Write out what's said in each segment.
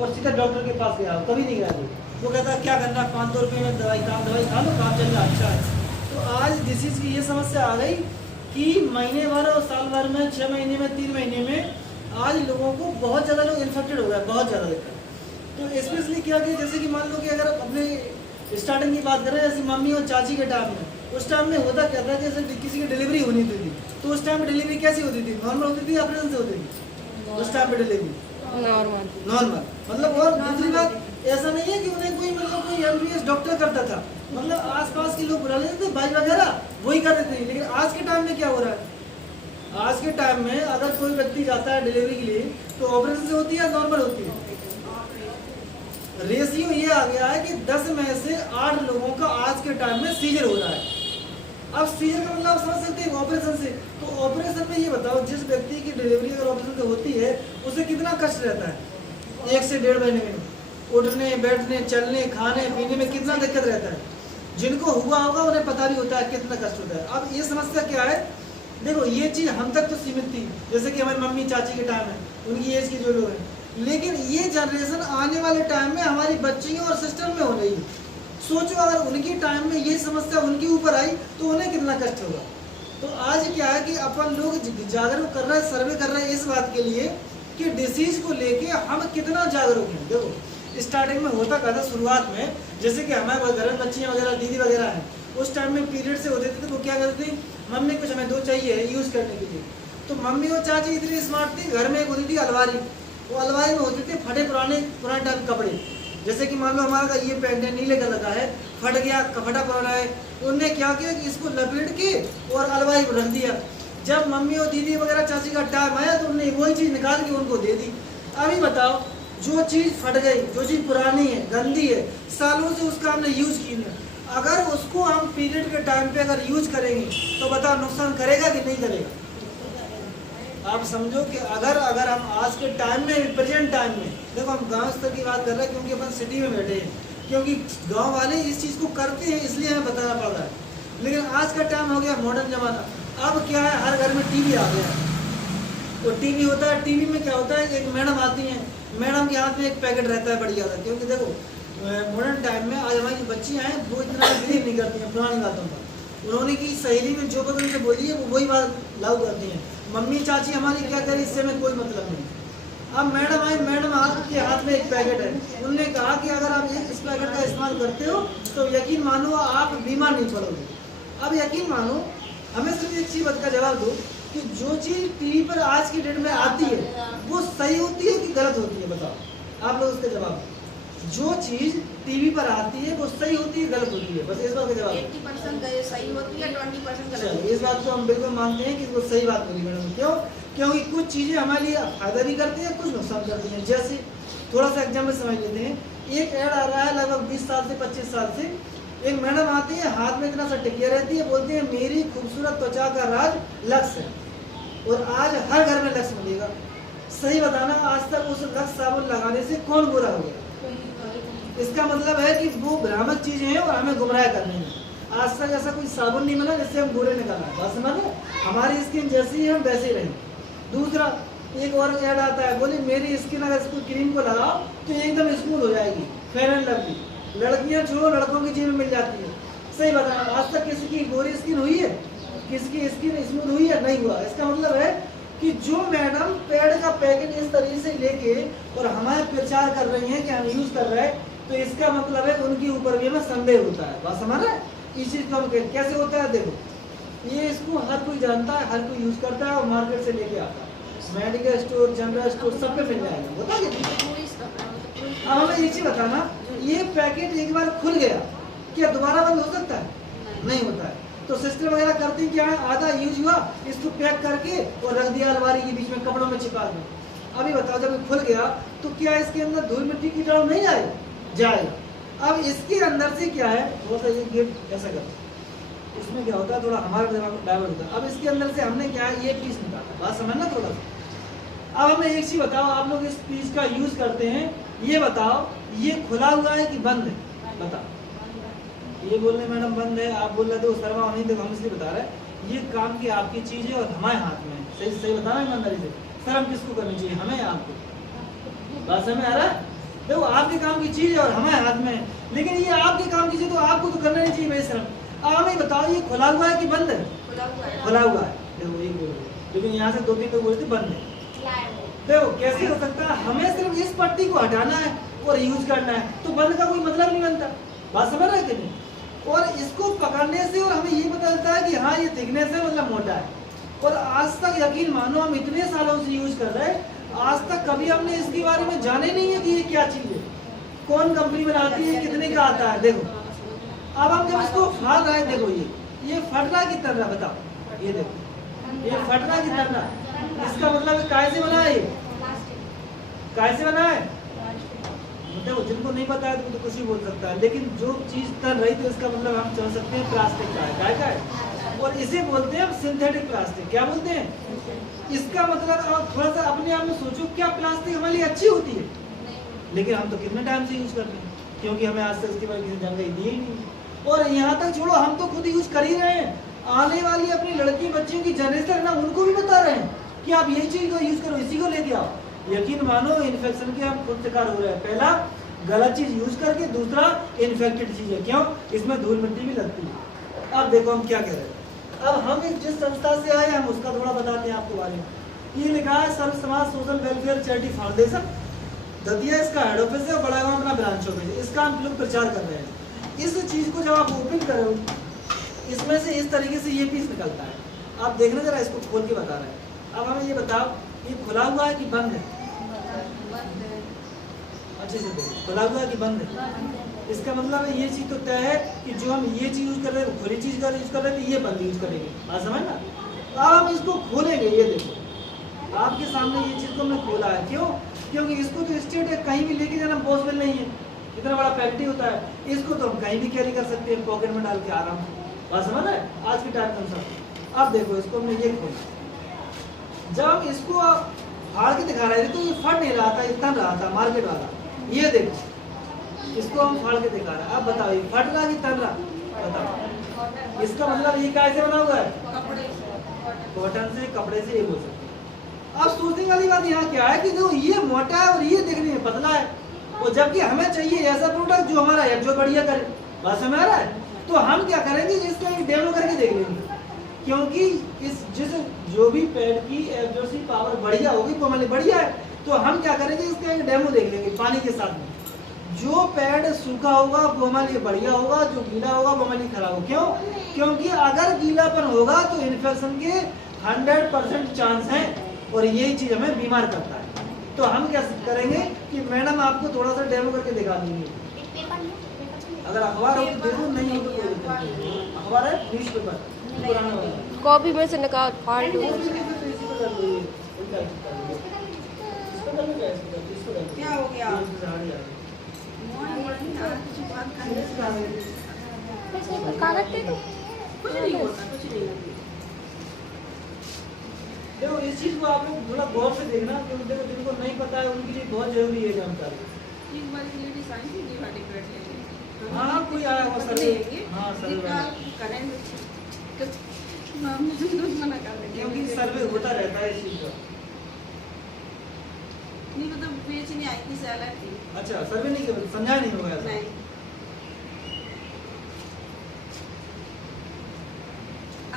और सीधा डॉक्टर के पास गया, कभी नहीं गया वो कहता है क्या करना, 500 रुपये में दवाई खा लो, काम चल रहा अच्छा है। तो आज डिसीज की ये समस्या आ गई कि महीने भर और साल भर में, 6 महीने में, 3 महीने में आज लोगों को बहुत ज़्यादा लोग इन्फेक्टेड हो गए, बहुत ज़्यादा दिक्कत। तो स्पेशली क्या कि जैसे कि मान लो कि अगर आप अपने स्टार्टिंग की बात करें, जैसे मम्मी और चाची के टाइम में, उस टाइम में होता क्या था, जैसे किसी की डिलीवरी होनी थी तो उस टाइम पे डिलीवरी कैसी होती थी, नॉर्मल होती थी, ऑपरेशन से होती थी उस टाइम पे डिलीवरी नॉर्मल। मतलब और दूसरी बात ऐसा नहीं है कि उन्हें कोई मतलब कोई MBBS डॉक्टर करता था, मतलब आसपास के लोग बुला लेते थे, भाई वगैरह वही कर देते थे। लेकिन आज के टाइम में क्या हो रहा है, आज के टाइम में अगर कोई व्यक्ति जाता है डिलीवरी के लिए तो ऑपरेशन से होती है, नॉर्मल होती है। रेशियो ये आ गया है कि 10 में से 8 लोगों का आज के टाइम में सीजर हो रहा है। अब सीजर का मतलब आप समझ सकते हैं ऑपरेशन से। तो ऑपरेशन में ये बताओ, जिस व्यक्ति की डिलीवरी अगर ऑपरेशन से होती है उसे कितना कष्ट रहता है, 1 से 1.5 महीने में उठने बैठने चलने खाने पीने में कितना दिक्कत रहता है। जिनको हुआ होगा उन्हें पता भी होता है कितना कष्ट होता है। अब ये समस्या क्या है, देखो ये चीज़ हम तक तो सीमित थी, जैसे कि हमारी मम्मी चाची के टाइम है, उनकी एज के जो लोग हैं, लेकिन ये जनरेशन आने वाले टाइम में हमारी बच्चियों और सिस्टम में हो रही है। सोचो अगर उनकी टाइम में ये समस्या उनके ऊपर आई तो उन्हें कितना कष्ट होगा। तो आज क्या है कि अपन लोग जागरूक कर रहे हैं, सर्वे कर रहे हैं इस बात के लिए कि डिसीज को लेके हम कितना जागरूक हैं। देखो स्टार्टिंग में होता क्या था, शुरुआत में जैसे कि हमारे घर में बच्चियाँ वगैरह दीदी वगैरह हैं, उस टाइम में पीरियड से होते थे तो वो क्या करती थी, मम्मी कुछ हमें 2 चाहिए यूज़ करने के लिए। तो मम्मी और चाची इतनी स्मार्ट थी, घर में एक होती थी अलमारी, वो अलमारी में होते थे फटे पुराने टाइम कपड़े। जैसे कि मान लो हमारा ये पैंट है नीले कलर का है, फट गया, फटा पुराना है, उनने क्या किया कि इसको लपेट के और अलमारी में रख दिया। जब मम्मी और दीदी वगैरह चाची का टाइम आया तो उन्होंने वही चीज़ निकाल के उनको दे दी। अभी बताओ, जो चीज़ फट गई, जो चीज़ पुरानी है, गंदी है, सालों से उसका हमने यूज़ की है, अगर उसको हम पीरियड के टाइम पे अगर यूज़ करेंगे तो बताओ नुकसान करेगा कि नहीं करेगा। आप समझो कि अगर हम आज के टाइम में, प्रेजेंट टाइम में, देखो हम गांव स्तर की बात कर रहे हैं क्योंकि अपन सिटी में बैठे हैं, क्योंकि गांव वाले इस चीज़ को करते हैं इसलिए हमें बताना पड़ रहा है। लेकिन आज का टाइम हो गया मॉडर्न ज़माना, अब क्या है, हर घर में टीवी आ गया है। तो टीवी होता है, टीवी में क्या होता है, एक मैडम आती हैं, मैडम के हाथ में एक पैकेट रहता है बढ़िया था। क्योंकि देखो मॉडर्न टाइम में आज हमारी जो बच्चियाँ हैं वो इतना बिलीव नहीं करती हैं पुरानी बातों पर। उन्होंने की सहेली में जो बात उनसे बोली है वो वही बात लागू करती हैं। मम्मी चाची हमारी क्या करी, इससे हमें कोई मतलब नहीं। अब मैडम आई, मैडम के हाथ में एक पैकेट है, उन्होंने कहा कि अगर आप इस पैकेट का इस्तेमाल करते हो तो यकीन मानो आप बीमार नहीं पड़ोगे। अब यकीन मानो, हमें सिर्फ एक चीज़ बात का जवाब दो कि जो चीज़ टीवी पर आज की डेट में आती है वो सही होती है कि गलत होती है, बताओ आप लोग उसका जवाब। जो चीज़ टीवी पर आती है वो सही होती है गलत होती है, बस इस बात का जवाब। 80% सही होती है, 20% गलत होती है। इस बात को हम बिल्कुल मानते हैं कि वो सही बात बोली मैडम। क्यों? क्योंकि कुछ चीज़ें हमारे लिए फायदा भी करती हैं, कुछ नुकसान करती हैं। जैसे थोड़ा सा एग्जाम्पल समझ लेते हैं, एक ऐड आ रहा है लगभग 20 साल से 25 साल से, एक मैडम आती है, हाथ में इतना सा टिकिया रहती है, बोलती है मेरी खूबसूरत त्वचा का राज लक्स है, और आज हर घर में लक्स मिलेगा। सही बताना, आज तक उस लक्स साबुन लगाने से कौन बुरा हो गया? इसका मतलब है कि वो भ्रामक चीज़ें हैं और हमें गुमराह करनी है। आज तक ऐसा कोई साबुन नहीं बना जिससे हम बुरे निकालना है, बात समझ लो। हमारी स्किन जैसी है हम वैसे ही रहेंगे। दूसरा एक और ऐड आता है, बोले मेरी स्किन अगर इसको क्रीम को लगाओ तो एकदम स्मूथ हो जाएगी, फेयर एंड लवली। लड़कियाँ छोड़ो, लड़कों की जेब में मिल जाती है। सही बताना, आज तक किसी की गोरी स्किन हुई है, किसी की स्किन स्मूथ हुई है? नहीं हुआ। इसका मतलब है कि जो मैडम पैड का पैकेट इस तरीके से लेके और हमारे प्रचार कर रही हैं कि हम यूज़ कर रहे हैं, तो इसका मतलब है उनके ऊपर भी हमें संदेह होता है। बात समझ रहे हैं? इस चीज़ को हम कैसे होता है, देखो ये इसको हर कोई जानता है, हर कोई यूज़ करता है और मार्केट से लेके आता है, मेडिकल स्टोर, जनरल स्टोर सब पे मिल जाएगा, होता है। अब हमें ये चीज़ बताना, ये पैकेट एक बार खुल गया क्या दोबारा बंद हो सकता है? नहीं होता है। तो सिस्टर वगैरह करती क्या है, आधा यूज हुआ, इसको पैक करके और रख दिया अलमारी के बीच में, कपड़ों में छिपा दिया। अभी बताओ, जब खुल गया तो क्या इसके अंदर धूल मिट्टी कीटाणु नहीं आए? जाएगा। अब इसके अंदर से क्या है, थोड़ा सा ये गेट ऐसा कर, इसमें क्या होता है, थोड़ा हमारा दिमाग डाइवर्ट होता है। अब इसके अंदर से हमने क्या है, ये पीस निकाला, बात समझना थोड़ा सा। अब हमें एक चीज़ बताओ, आप लोग इस पीस का यूज करते हैं, ये बताओ ये खुला हुआ है कि बंद है? बताओ। ये बोल रहे मैडम बंद है, आप बोल रहे थे वो सर्वा नहीं, देखो हम इसलिए बता रहे हैं, ये काम की आपकी चीज़ है और हमारे हाथ में है। सही सही बताना ईमानदारी से, शर्म किसको करनी चाहिए, हमें या आपको? बात समझ आ रहा है? देखो आपके काम की चीज है और हमारे हाथ में है, लेकिन ये आपके काम की चीज तो आपको तो करना नहीं चाहिए भाई श्रम। अब हमें बताओ ये खुला हुआ है कि बंद है? खुला हुआ है। खुला हुआ है, देखो ये बोल रहे हैं। लेकिन यहाँ से 2-3 लोग बोलते बंद है। देखो कैसे हो सकता है, हमें सिर्फ इस पट्टी को हटाना है और यूज करना है, तो बंद का कोई मतलब नहीं बनता। बात समझ रहे हैं कि नहीं? और इसको पकड़ने से और हमें ये पता चलता है कि हाँ ये थिकनेस है मतलब मोटा है। और आज तक यकीन मानो हम इतने सालों से यूज कर रहे हैं, आज तक कभी हमने इसके बारे में जाने नहीं है कि ये क्या चीज है, कौन कंपनी बनाती है, कितने का आता है। देखो अब हम जब इसको फाड़ रहे हैं, देखो ये फट रहा कितना रहा बताओ, ये देखो ये फट रहा कितना रहा, इसका मतलब काय से बना है, ये काय से बना है। देखो जिनको नहीं पता है तो कुछ ही बोल सकता है, लेकिन जो चीज तन रही तो इसका मतलब हम समझ सकते हैं प्लास्टिक का है, काय का है। और इसे बोलते हैं हम सिंथेटिक प्लास्टिक। क्या बोलते हैं? इसका मतलब आप थोड़ा सा अपने आप में सोचो, क्या प्लास्टिक हमारे लिए अच्छी होती है? लेकिन हम तो कितने टाइम से यूज कर रहे हैं, क्योंकि हमें आज तक इसके बारे में किसी जानकारी दी ही नहीं। और यहाँ तक छोड़ो, हम तो खुद यूज कर ही रहे हैं, आने वाली अपनी लड़की बच्चियों की जनरेशन ना उनको भी बता रहे हैं कि आप यही चीज को यूज करो, इसी को लेके आओ। यकीन मानो इन्फेक्शन के हम खुद शिकार हो रहे हैं। पहला गलत चीज यूज करके, दूसरा इन्फेक्टेड चीज है। क्यों? इसमें धूल मिट्टी भी लगती है। अब देखो हम क्या कह रहे हैं। अब हम जिस संस्था से आए हम उसका थोड़ा बताते हैं आपको बारे में। ये लिखा है सर्व समाज social welfare charity foundation, Datia इसका हेड ऑफिस है, बड़ा गाँव अपना ब्रांच ऑफिस है। इसका हम लोग प्रचार कर रहे हैं। इस चीज को जब आप ओपन करो, इसमें से इस तरीके से ये पीस निकलता है। आप देखना जरा, इसको खोल के बता रहे हैं। अब हमें ये बताओ, ये खुला हुआ है कि बंद है? अच्छे से देखो, खुला हुआ है कि बंद है? इसका मतलब है ये चीज तो तय है कि जो हम ये चीज यूज कर रहे हैं, खुली चीज का यूज कर रहे हैं, तो ये बंद यूज करेंगे। बात समझ ना? अब हम इसको खोलेंगे। ये देखो आपके सामने ये चीज को हमने खोला है। क्यों? क्योंकि इसको तो स्टेट है, कहीं भी लेके जाना पॉसिबल नहीं है, इतना बड़ा पैकेट होता है। इसको तो हम कहीं भी कैरी कर सकते हैं, पॉकेट में डाल के आराम से। बात समझ है आज के टाइम के अनुसार। अब देखो इसको हमने ये खोला, जब हम इसको फाड़ के दिखा रहे थे तो ये फट नहीं रहा था, ये तन रहा था मार्केट वाला। ये देखो इसको हम फाड़ के दिखा रहे हैं। अब बताओ ये फट रहा कि तन रहा? बताओ। इसका मतलब ये कैसे बना हुआ है? कॉटन से, कपड़े से, ये बोल सकते हैं। अब सोचने वाली बात यहाँ क्या है कि देखो ये मोटा है और ये देखने में पतला है, और जबकि हमें चाहिए ऐसा प्रोडक्ट जो हमारा जो बढ़िया करे। बात समझ आ रहा है? तो हम क्या करेंगे, इसका एक डेमो करके देख लेंगे। क्योंकि जिस जो भी पैड की एब्जॉर्बिंग पावर बढ़िया होगी वो हमारे बढ़िया है, तो हम क्या करेंगे, इसका एक डेमो देख लेंगे पानी के साथ में। जो पैड सूखा होगा वो हमारे लिए बढ़िया होगा, जो गीला होगा वो हमारे लिए खराब होगा। क्यों? क्योंकि अगर गीलापन होगा तो इन्फेक्शन के 100% चांस हैं, और यही चीज हमें बीमार करता है। तो हम क्या करेंगे कि मैडम आपको थोड़ा सा डेमो करके दिखा देंगे। अगर अखबार हो तो दे दो, नहीं हो तो कोई दिक्कत नहीं। अखबार है, न्यूज पेपर पुराना वाला, कॉपी में से निकाल फाड़ दो। क्या हो गया? कागज दे दो। कुछ नहीं होता, कुछ नहीं होता। देखो इस चीज को आप लोग थोड़ा गौर से देखना, क्योंकि देखो जिनको नहीं पता है उनके लिए बहुत जरूरी है जानकारी। एक बार लेडी साइंस की डिवाइडेड ले लेंगे। हाँ कोई आया हुआ सर, हाँ सर्वे, मना कर देंगे क्योंकि सर्वे होता रहता है इस चीज का। नहीं मतलब बेचने आई थी सेलर थी। अच्छा सर्वे नहीं किया, समझा नहीं होगा ऐसा। नहीं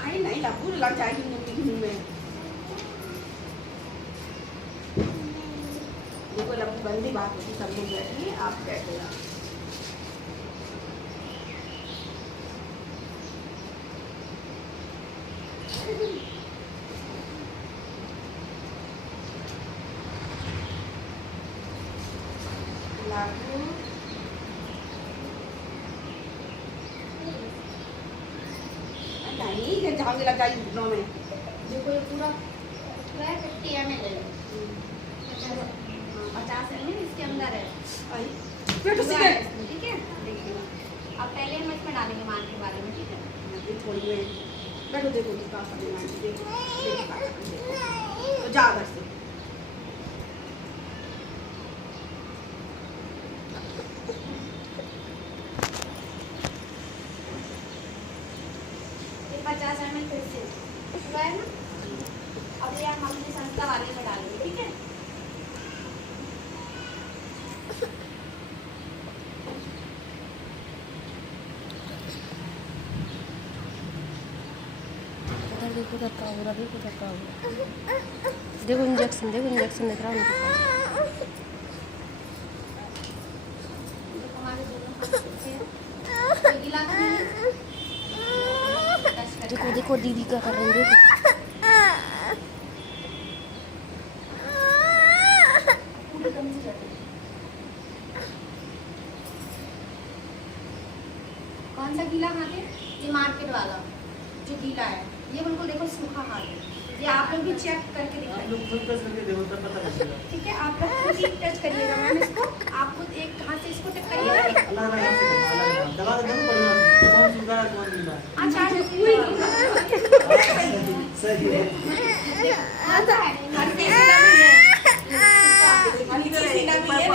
आई नहीं लागू लग जाएगी मुंह में। देखो लग बंदी बात होती, सब लोग बैठे हैं, आप बैठे हैं। लागू नहीं कि झांगे लग जाएगी घुटनों में। देखो ये पूरा 50 ml है, 50 ml इसके अंदर है। आई बैठो सीधे। ठीक है, देखिए अब पहले हम इसमें डालेंगे मान के बारे में। ठीक है, ये थोड़ी में बैठो, देखो कितना समझ में देखो देखो तो जा घर से। ये 50 ml फिर से हुआ है ना। अब ये हम अपनी संस्था वाले में डालेंगे। ठीक है, उधर का हो रहा, देखो उधर का हो रहा। देखो इंजेक्शन दिख रहा है उनके पास। देखो हमारे दोनों हाथ से कोई गिला तो नहीं है? टच करके देखो देखो दीदी क्या कर रही है, देखो। पूरी दम से चढ़ रही है। कौन सा गीला हाथ है? ये मार्केट वाला जो गीला है, ये बिल्कुल देखो सूखा हाथ है। ये आप लोग भी चेक करके आप दिखाइए, लोग खुद टच करके देखो तब पता लगेगा। ठीक है? आप लोग खुद ही टच करिएगा, मैंने